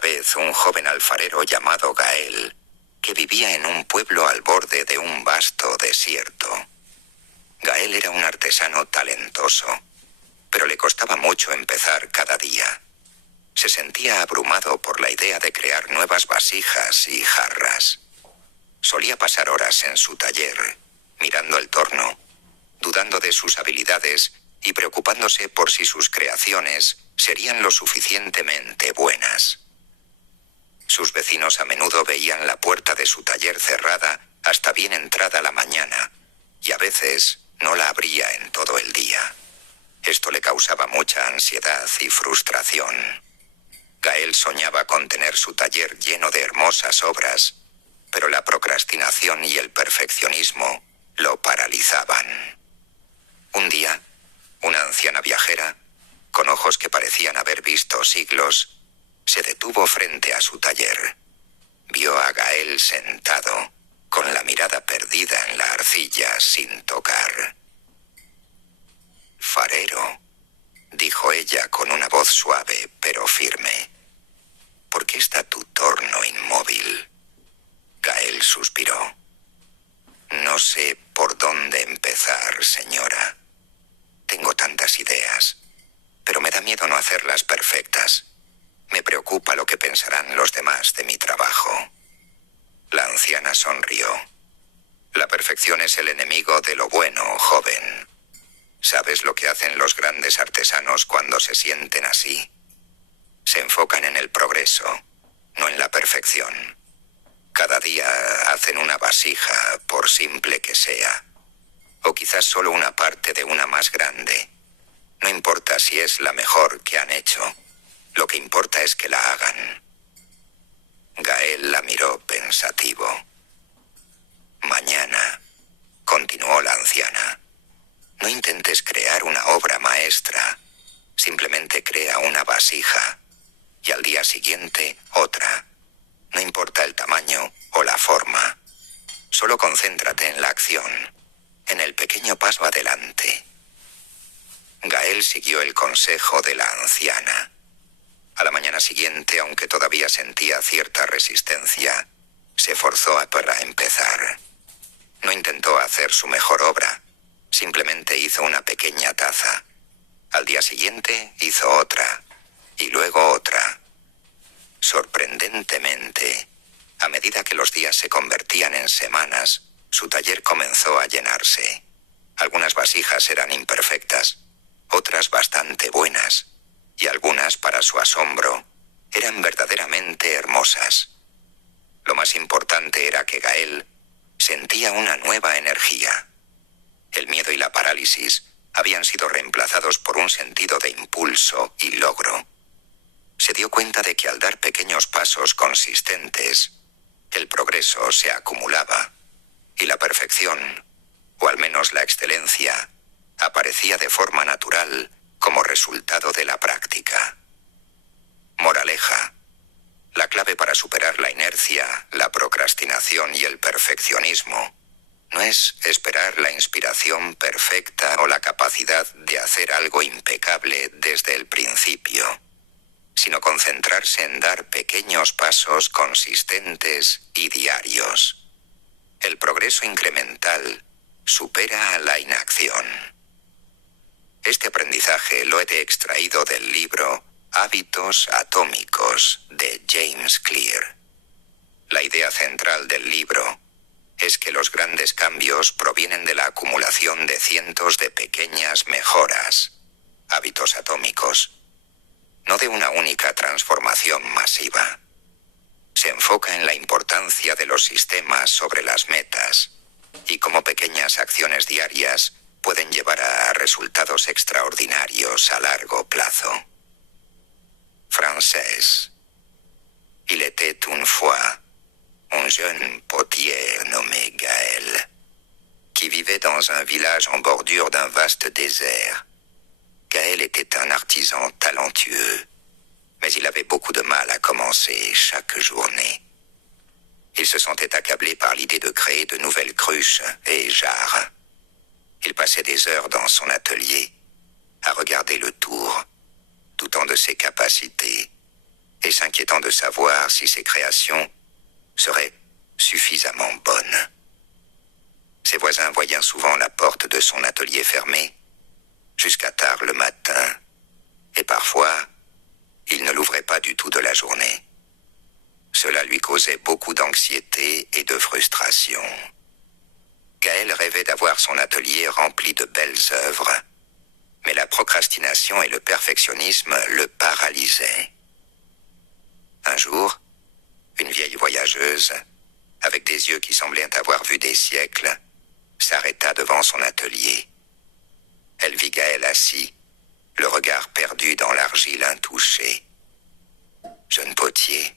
vez un joven alfarero llamado Gael, que vivía en un pueblo al borde de un vasto desierto. Gael era un artesano talentoso, pero le costaba mucho empezar cada día. Se sentía abrumado por la idea de crear nuevas vasijas y jarras. Solía pasar horas en su taller, mirando el torno, dudando de sus habilidades y preocupándose por si sus creaciones serían lo suficientemente buenas. Sus vecinos a menudo veían la puerta de su taller cerrada hasta bien entrada la mañana, y a veces no la abría en todo el día. Esto le causaba mucha ansiedad y frustración. Gael soñaba con tener su taller lleno de hermosas obras, pero la procrastinación y el perfeccionismo lo paralizaban. Un día, una anciana viajera, con ojos que parecían haber visto siglos, se detuvo frente a su taller. Vio a Gael sentado, con la mirada perdida en la arcilla sin tocar. «Farero», dijo ella con una voz suave pero firme. «¿Por qué está tu torno inmóvil?» Gael suspiró. «No sé por dónde empezar, señora. Tengo tantas ideas, pero me da miedo no hacerlas perfectas. Me preocupa lo que pensarán los demás de mi trabajo». La anciana sonrió. «La perfección es el enemigo de lo bueno, joven. ¿Sabes lo que hacen los grandes artesanos cuando se sienten así? Se enfocan en el progreso, no en la perfección. Cada día hacen una vasija, por simple que sea, o quizás solo una parte de una más grande. No importa si es la mejor que han hecho, lo que importa es que la hagan». Gael la miró pensativo. «Mañana», continuó la anciana, «no intentes crear una obra maestra. Simplemente crea una vasija, y al día siguiente otra. No importa el tamaño o la forma. Solo concéntrate en la acción, en el pequeño paso adelante». Gael siguió el consejo de la anciana. A la mañana siguiente, aunque todavía sentía cierta resistencia, se forzó para empezar. No intentó hacer su mejor obra, simplemente hizo una pequeña taza. Al día siguiente hizo otra, y luego otra. Sorprendentemente, a medida que los días se convertían en semanas, su taller comenzó a llenarse. Algunas vasijas eran imperfectas, otras bastante buenas, y algunas, para su asombro, eran verdaderamente hermosas. Lo más importante era que Gael sentía una nueva energía. El miedo y la parálisis habían sido reemplazados por un sentido de impulso y logro. Se dio cuenta de que al dar pequeños pasos consistentes, el progreso se acumulaba y la perfección, o al menos la excelencia, aparecía de forma natural como resultado de la práctica. Moraleja: la clave para superar la inercia, la procrastinación y el perfeccionismo no es esperar la inspiración perfecta o la capacidad de hacer algo impecable desde el principio, sino concentrarse en dar pequeños pasos consistentes y diarios. El progreso incremental supera a la inacción. Este aprendizaje lo he extraído del libro Hábitos Atómicos de James Clear. La idea central del libro es que los grandes cambios provienen de la acumulación de cientos de pequeñas mejoras, hábitos atómicos, no de una única transformación masiva. Se enfoca en la importancia de los sistemas sobre las metas y cómo pequeñas acciones diarias pueden llevar a resultados extraordinarios a largo plazo. Français. Il était une fois un jeune potier nommé Gaël, qui vivait dans un village en bordure d'un vaste désert. Gaël était un artisan talentueux, mais il avait beaucoup de mal à commencer chaque journée. Il se sentait accablé par l'idée de créer de nouvelles cruches et jarres. Il passait des heures dans son atelier, à regarder le tour, doutant de ses capacités. et s'inquiétant de savoir si ses créations seraient suffisamment bonnes. Ses voisins voyaient souvent la porte de son atelier fermée jusqu'à tard le matin, et parfois, il ne l'ouvrait pas du tout de la journée. Cela lui causait beaucoup d'anxiété et de frustration. Gaël rêvait d'avoir son atelier rempli de belles œuvres, mais la procrastination et le perfectionnisme le paralysaient. Un jour, une vieille voyageuse, avec des yeux qui semblaient avoir vu des siècles, s'arrêta devant son atelier. Elle vit Gaël assis, le regard perdu dans l'argile intouchée. « Jeune potier,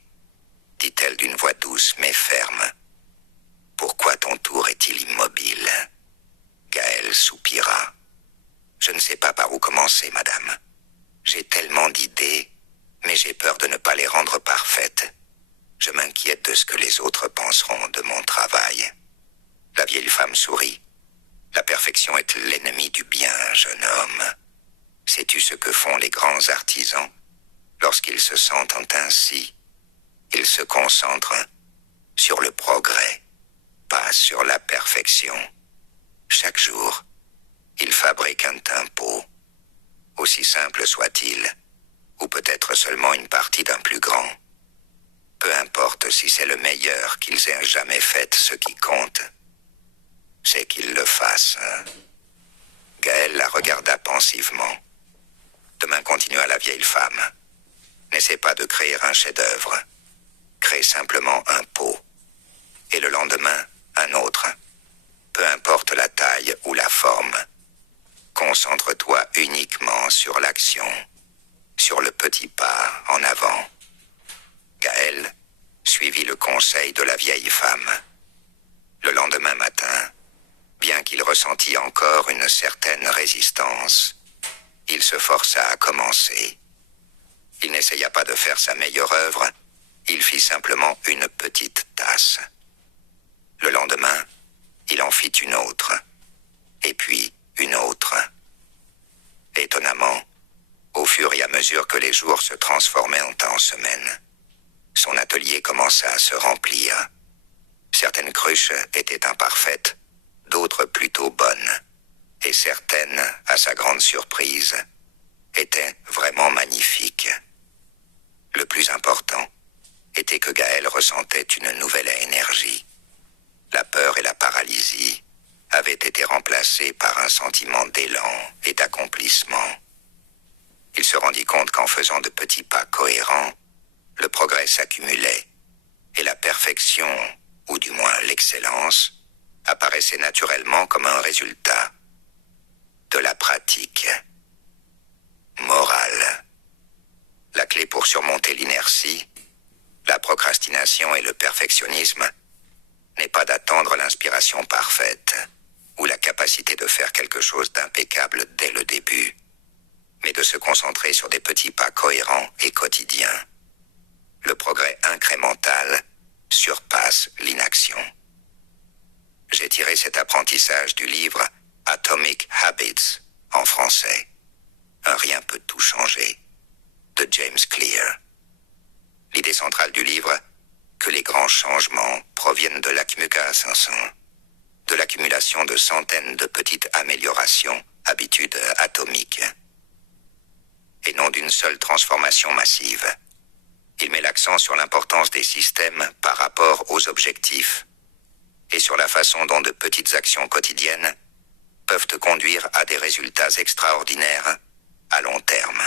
dit-elle d'une voix douce mais ferme, pourquoi ton tour est-il immobile ?» Gaël soupira. « Je ne sais pas par où commencer, madame. J'ai tellement d'idées, mais j'ai peur de ne pas les rendre parfaites. Je m'inquiète de ce que les autres penseront de mon travail. » La vieille femme sourit. « La perfection est l'ennemi du bien, jeune homme. Sais-tu ce que font les grands artisans? Lorsqu'ils se sentent ainsi, ils se concentrent sur le progrès, pas sur la perfection. Chaque jour, ils fabriquent un tempo, aussi simple soit-il, ou peut-être seulement une partie d'un plus grand. Peu importe si c'est le meilleur qu'ils aient jamais fait, ce qui compte, c'est qu'ils le fassent. » Gaël la regarda pensivement. Demain, continua la vieille femme. N'essaie pas de créer un chef-d'œuvre. Crée simplement un pot. Et le lendemain, un autre. Peu importe la taille ou la forme. Concentre-toi uniquement sur l'action, sur le petit pas en avant. Gaël suivit le conseil de la vieille femme. Le lendemain matin, bien qu'il ressentît encore une certaine résistance, il se força à commencer. Il n'essaya pas de faire sa meilleure œuvre, il fit simplement une petite tasse. Le lendemain, il en fit une autre, et puis une autre. Étonnamment, au fur et à mesure que les jours se transformaient en semaines, son atelier commença à se remplir. Certaines cruches étaient imparfaites, d'autres plutôt bonnes, et certaines, à sa grande surprise, étaient vraiment magnifiques. Le plus important était que Gaël ressentait une nouvelle énergie. La peur et la paralysie avaient été remplacées par un sentiment d'élan et d'accomplissement. Il se rendit compte qu'en faisant de petits pas cohérents, le progrès s'accumulait et la perfection, ou du moins l'excellence, apparaissait naturellement comme un résultat de la pratique. Morale. La clé pour surmonter l'inertie, la procrastination et le perfectionnisme n'est pas d'attendre l'inspiration parfaite ou la capacité de faire quelque chose d'impeccable dès le début, mais de se concentrer sur des petits pas cohérents et quotidiens. Le progrès incrémental surpasse l'inaction. J'ai tiré cet apprentissage du livre Atomic Habits en français. Un rien peut tout changer, de James Clear. L'idée centrale du livre, que les grands changements proviennent de l'accumulation, de l'accumulation de centaines de petites améliorations, habitudes atomiques, et non d'une seule transformation massive. Il met l'accent sur l'importance des systèmes par rapport aux objectifs et sur la façon dont de petites actions quotidiennes peuvent te conduire à des résultats extraordinaires à long terme.